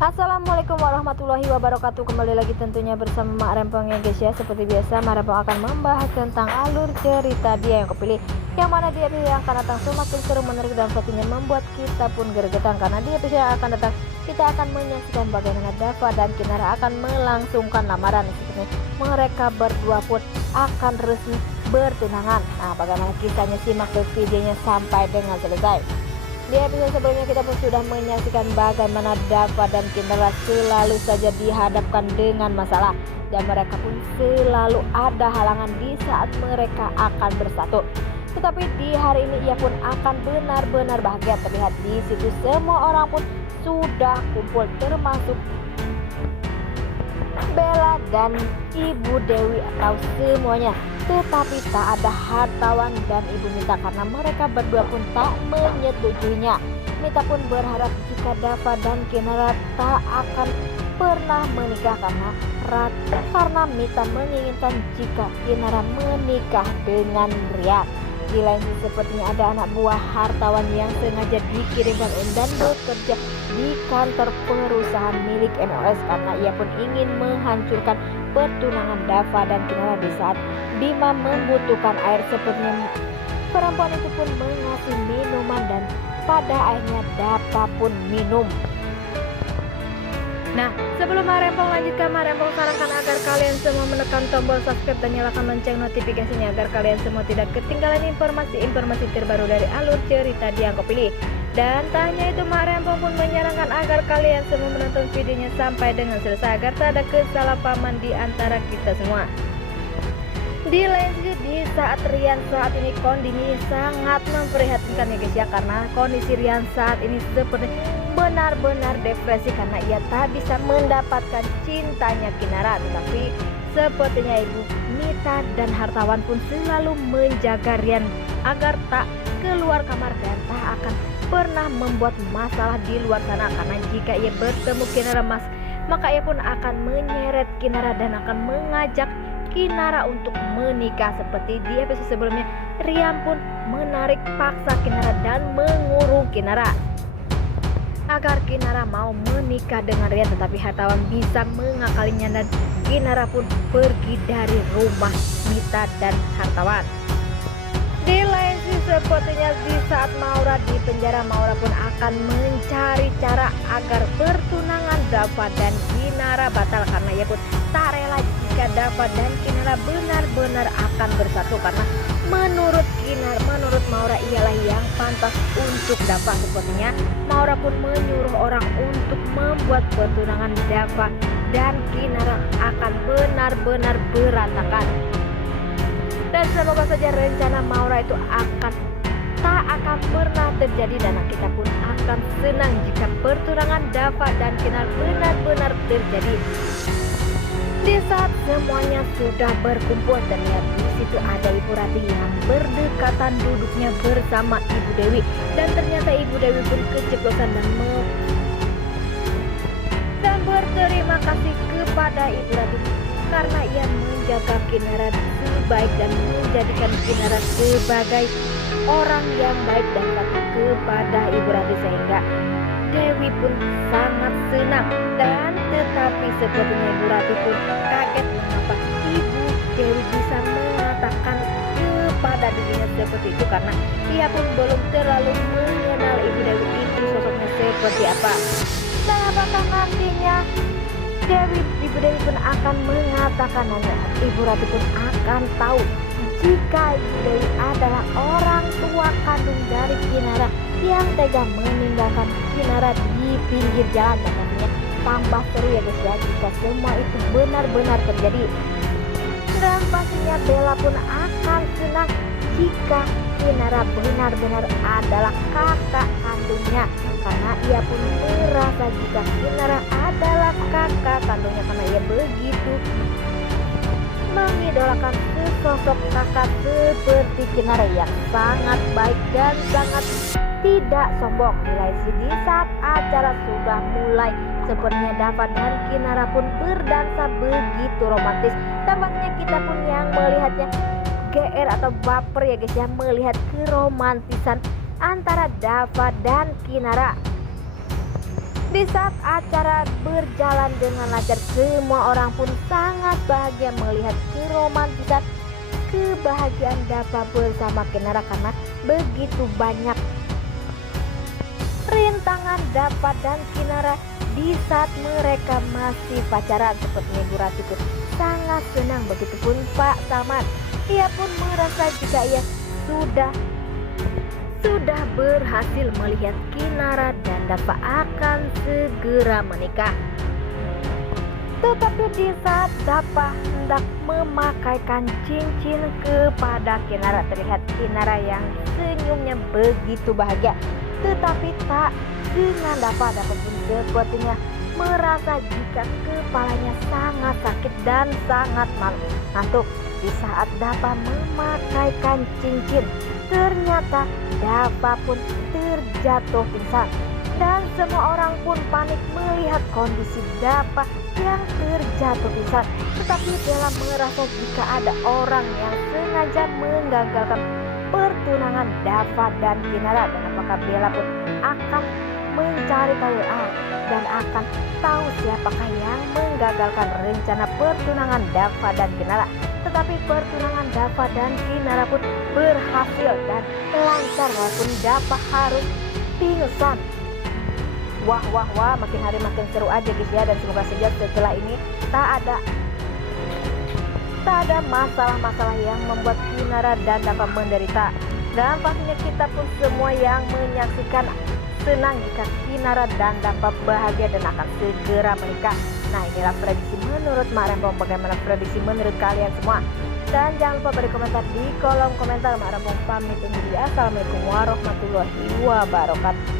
Assalamualaikum warahmatullahi wabarakatuh. Kembali lagi tentunya bersama Mak Rempong ya guys ya. Seperti biasa Mak Rempong akan membahas tentang alur cerita dia yang kepilih, yang mana dia yang akan datang semakin seru, menarik dan pastinya membuat kita pun gergetan. Karena dia yang akan datang, kita akan menyaksikan bagaimana Dava dan Kinara akan melangsungkan lamaran. Seperti mereka berdua pun akan resmi bertunangan. Nah, bagaimana kisahnya, simak ke videonya sampai dengan selesai. Di episode sebelumnya kita pun sudah menyaksikan bagaimana Dava dan Kinara selalu saja dihadapkan dengan masalah, dan mereka pun selalu ada halangan di saat mereka akan bersatu. Tetapi di hari ini ia pun akan benar-benar bahagia. Terlihat di situ semua orang pun sudah kumpul, termasuk Bella dan Ibu Dewi atau semuanya. Tetapi tak ada hartawan dan Ibu Mita karena mereka berdua pun tak menyetujuinya. Mita pun berharap jika Dava dan Kinara tak akan pernah menikah karena Mita menginginkan jika Kinara menikah dengan Ria. Di lain sisi sepertinya ada anak buah hartawan yang sengaja dikirimkan dan bekerja di kantor perusahaan milik MLS karena ia pun ingin menghancurkan pertunangan Dava dan Kinara di saat Bima membutuhkan air. Sepertinya perempuan itu pun mengasih minuman dan pada akhirnya Dava pun minum. Nah, sebelum Mak Rempong lanjutkan, Mak Rempong sarankan agar kalian semua menekan tombol subscribe dan nyalakan lonceng notifikasinya agar kalian semua tidak ketinggalan informasi-informasi terbaru dari alur cerita dia yang kau pilih. Dan tak hanya itu, Mak Rempong pun menyarankan agar kalian semua menonton videonya sampai dengan selesai agar tak ada kesalahpahaman di antara kita semua. Di lain sisi, di saat Rian saat ini kondisi sangat memprihatinkan ya guys ya, karena kondisi Rian saat ini seperti benar-benar depresi karena ia tak bisa mendapatkan cintanya Kinara. Tetapi sepertinya Ibu Mita dan hartawan pun selalu menjaga Rian agar tak keluar kamar dan tak akan pernah membuat masalah di luar sana, karena jika ia bertemu Kinara maka ia pun akan menyeret Kinara dan akan mengajak Kinara untuk menikah. Seperti di episode sebelumnya, Rian pun menarik paksa Kinara dan mengurung Kinara agar Kinara mau menikah dengan Rian, tetapi hartawan bisa mengakalinya dan Kinara pun pergi dari rumah Mita dan hartawan. Di lain sisi sepertinya di saat Maura di penjara, Maura pun akan mencari cara agar pertunangan Dava dan Kinara batal karena ia pun tak rela jika Dava dan Kinara benar-benar akan bersatu, karena menurut Maura ialah yang pantas untuk Dava. Sepertinya Maura pun menyuruh orang untuk membuat pertunangan Dava dan Kinara akan benar-benar berantakan. Dan semoga saja rencana Maura itu tak akan pernah terjadi, dan kita pun akan senang jika pertunangan Dava dan Kinara benar-benar terjadi. Di saat semuanya sudah berkumpul, terlihat di situ ada Ibu Rati yang berdekatan duduknya bersama Ibu Dewi, dan ternyata Ibu Dewi pun keceplosan dan berterima kasih kepada Ibu Rati karena ia menjaga Kinara sebaik dan menjadikan Kinara sebagai orang yang baik dan patuh kepada Ibu Rati, sehingga Dewi pun sangat senang. Dan tetapi sepertinya Ibu Rati pun kaget mengapa Ibu Dewi bisa mengatakan kepada dirinya seperti itu, karena ia pun belum terlalu mengenal Ibu Dewi itu sosoknya seperti apa. Dan apakah nantinya Ibu Dewi pun akan mengatakan, dan Ibu Rati pun akan tahu jika Ibu Dewi adalah orang tua kandung dari Kinara yang tega meninggalkan Kinara di pinggir jalan. Dan nantinya tambah seru ya guys ya jika semua itu benar-benar terjadi. Dan pastinya Bella pun akan senang jika Kinara benar-benar adalah kakak kandungnya, karena ia pun merasa jika Kinara adalah kakak kandungnya karena ia begitu mengidolakan sesosok kakak seperti Kinara yang sangat baik dan sangat tidak sombong. Di saat acara sudah mulai, sepertinya Dava dan Kinara pun berdansa begitu romantis, dan pastinya kita pun yang melihatnya GR atau baper ya guys ya, melihat keromantisan antara Dava dan Kinara. Di saat acara berjalan dengan lancar, semua orang pun sangat bahagia melihat keromantisan kebahagiaan Dava bersama Kinara karena begitu banyak rintangan Dava dan Kinara di saat mereka masih pacaran. Seperti Ibu Rati pun sangat senang, begitupun Pak Samad. Ia pun merasa jika ia sudah berhasil melihat Kinara dan Dava akan segera menikah. Tetapi di saat Dava hendak memakaikan cincin kepada Kinara, terlihat Kinara yang senyumnya begitu bahagia. Tetapi tak dengan Dava pun sepertinya merasa jika kepalanya sangat sakit dan sangat malu. Ngantuk di saat Dava memakaikan cincin, ternyata Dava pun terjatuh pingsan. Dan semua orang pun panik melihat kondisi Dava yang terjatuh pingsan. Tetapi Bella merasa jika ada orang yang sengaja menggagalkan pertunangan Dava dan Kinara, dan apakah Bella pun akan mencari tahu dan akan tahu siapakah yang menggagalkan rencana pertunangan Dava dan Kinara. Tetapi pertunangan Dava dan Kinara pun berhasil dan lancar walaupun Dava harus pingsan. Wah, makin hari makin seru aja guys ya, dan semoga saja setelah ini tak ada masalah-masalah yang membuat Kinara dan Dava menderita. Dan pastinya kita pun semua yang menyaksikan senang jika Kinara dan Dava bahagia dan akan segera menikah. Nah, inilah prediksi menurut Mak Rempong. Bagaimana prediksi menurut kalian semua? Dan jangan lupa beri komentar di kolom komentar. Mak Rempong pamit undur diri. Assalamualaikum warahmatullahi wabarakatuh.